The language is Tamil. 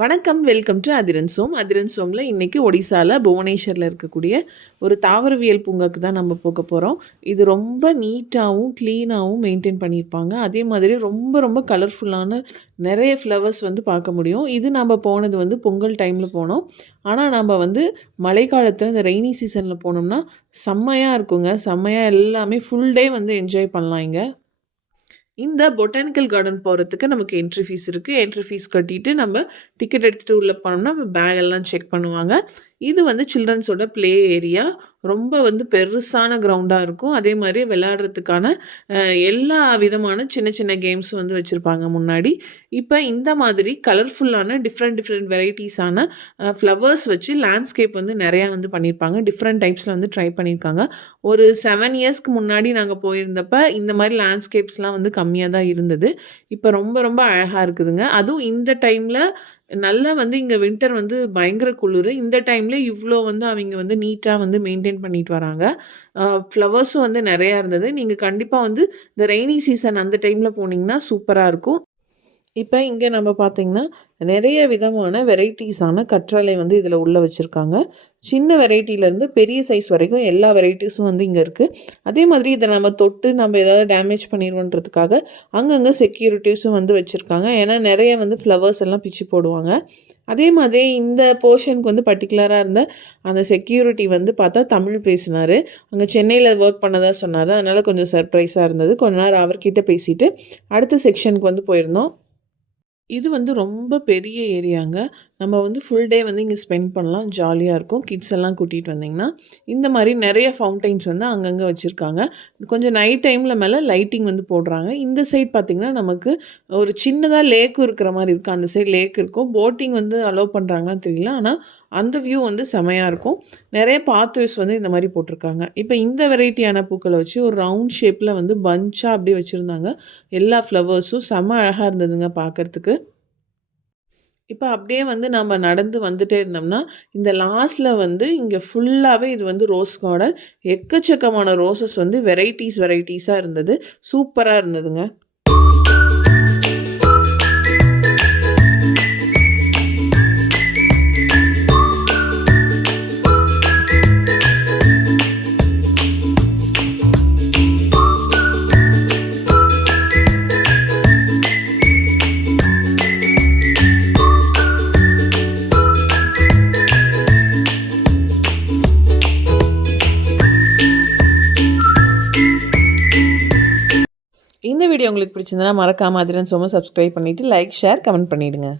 வணக்கம். Welcome to அதிரன்சோம். அதிரன்சோமில் இன்றைக்கி ஒடிசாவில் புவனேஸ்வரில் இருக்கக்கூடிய ஒரு தாவரவியல் பூங்காக்கு தான் நம்ம போக போகிறோம். இது ரொம்ப நீட்டாகவும் க்ளீனாகவும் மெயின்டைன் பண்ணியிருப்பாங்க. அதே மாதிரி ரொம்ப ரொம்ப கலர்ஃபுல்லான நிறைய ஃப்ளவர்ஸ் பார்க்க முடியும். இது நம்ம போனது பொங்கல் டைமில் போனோம். ஆனால் நம்ம மழை காலத்தில் இந்த ரெய்னி சீசனில் போனோம்னா செம்மையாக இருக்குங்க. செம்மையாக எல்லாமே ஃபுல் டே என்ஜாய் பண்ணலாம் இங்கே. இந்த பொட்டானிக்கல் கார்டன் போகிறதுக்கு நமக்கு என்ட்ரி ஃபீஸ் இருக்குது. என்ட்ரி ஃபீஸ் கட்டிட்டு நம்ம டிக்கெட் எடுத்துகிட்டு உள்ளே போனோம்னா நம்ம பேக் எல்லாம் செக் பண்ணுவாங்க. இது சில்ட்ரன்ஸோட ப்ளே ஏரியா. ரொம்ப பெருசான கிரவுண்டாக இருக்கும். அதே மாதிரி விளையாடுறதுக்கான எல்லா விதமான சின்ன சின்ன கேம்ஸ் வச்சுருப்பாங்க முன்னாடி. இப்போ இந்த மாதிரி கலர்ஃபுல்லான டிஃப்ரெண்ட் வெரைட்டிஸான ஃப்ளவர்ஸ் வச்சு லேண்ட்ஸ்கேப் நிறையா பண்ணியிருப்பாங்க. டிஃப்ரெண்ட் டைப்ஸில் ட்ரை பண்ணியிருக்காங்க. ஒரு 7 இயர்ஸ்க்கு முன்னாடி நாங்கள் போயிருந்தப்ப இந்த மாதிரி லேண்ட்ஸ்கேப்ஸ்லாம் கம்மியாக தான் இருந்தது. இப்போ ரொம்ப ரொம்ப அழகாக இருக்குதுங்க. அதுவும் இந்த டைமில் நல்லா இங்கே வின்டர் பயங்கர குளிர். இந்த டைமில் இவ்வளோ அவங்க நீட்டாக மெயின்டைன் பண்ணிட்டு வராங்க. ஃப்ளவர்ஸும் நிறையா இருந்தது. நீங்கள் கண்டிப்பாக இந்த ரெய்னி சீசன் அந்த டைமில் போனீங்கன்னா சூப்பராக இருக்கும். இப்போ இங்கே நம்ம பார்த்திங்கன்னா நிறைய விதமான வெரைட்டிஸான கற்றாழை இதில் உள்ளே வச்சுருக்காங்க. சின்ன வெரைட்டிலேருந்து பெரிய சைஸ் வரைக்கும் எல்லா வெரைட்டிஸும் இங்கே இருக்குது. அதே மாதிரி இதை நம்ம தொட்டு நம்ம ஏதாவது டேமேஜ் பண்ணிடுவோன்றதுக்காக அங்கங்கே செக்யூரிட்டிஸும் வச்சுருக்காங்க. ஏன்னா நிறைய ஃப்ளவர்ஸ் எல்லாம் பிச்சு போடுவாங்க. அதே மாதிரி இந்த போர்ஷனுக்கு பர்டிகுலராக இருந்த அந்த செக்யூரிட்டி பார்த்தா தமிழ் பேசினார். அங்கே சென்னையில் ஒர்க் பண்ணதாக சொன்னார். அதனால் கொஞ்சம் சர்ப்ரைஸாக இருந்தது. கொஞ்ச நேரம் அவர்கிட்ட பேசிவிட்டு அடுத்த செக்ஷனுக்கு போயிருந்தோம். இது ரொம்ப பெரிய ஏரியாங்க. நம்ம ஃபுல் டே இங்கே ஸ்பெண்ட் பண்ணலாம். ஜாலியாக இருக்கும். கிட்ஸ் எல்லாம் கூட்டிகிட்டு வந்திங்கன்னா இந்த மாதிரி நிறைய ஃபவுண்டைன்ஸ் அங்கங்கே வச்சுருக்காங்க. கொஞ்சம் நைட் டைமில் மேலே லைட்டிங் போடுறாங்க. இந்த சைட் பார்த்திங்கன்னா நமக்கு ஒரு சின்னதாக லேக்கும் இருக்கிற மாதிரி இருக்குது. அந்த சைடு லேக் இருக்கும். போட்டிங் அலோவ் பண்ணுறாங்களான்னு தெரியல. ஆனால் அந்த வியூ செமையாக இருக்கும். நிறைய பாத்வேஸ் இந்த மாதிரி போட்டிருக்காங்க. இப்போ இந்த வெரைட்டியான பூக்களை வச்சு ஒரு ரவுண்ட் ஷேப்பில் பஞ்சாக அப்படியே வச்சுருந்தாங்க. எல்லா ஃப்ளவர்ஸும் செம்ம அழகாக இருந்ததுங்க பார்க்குறதுக்கு. இப்போ அப்படியே நம்ம நடந்து வந்துட்டே இருந்தோம்னா இந்த லாஸ்ட்டில் இங்கே ஃபுல்லாகவே இது ரோஸ் கார்டன். எக்கச்சக்கமான ரோசஸ் வெரைட்டிஸாக இருந்தது. சூப்பராக இருந்ததுங்க. இந்த வீடியோ உங்களுக்கு பிடிச்சிருந்தனா மறக்காமல் அதிரன்சோமை சப்ஸ்கிரைப் பண்ணிவிட்டு லைக், ஷேர், கமெண்ட் பண்ணிவிடுங்க.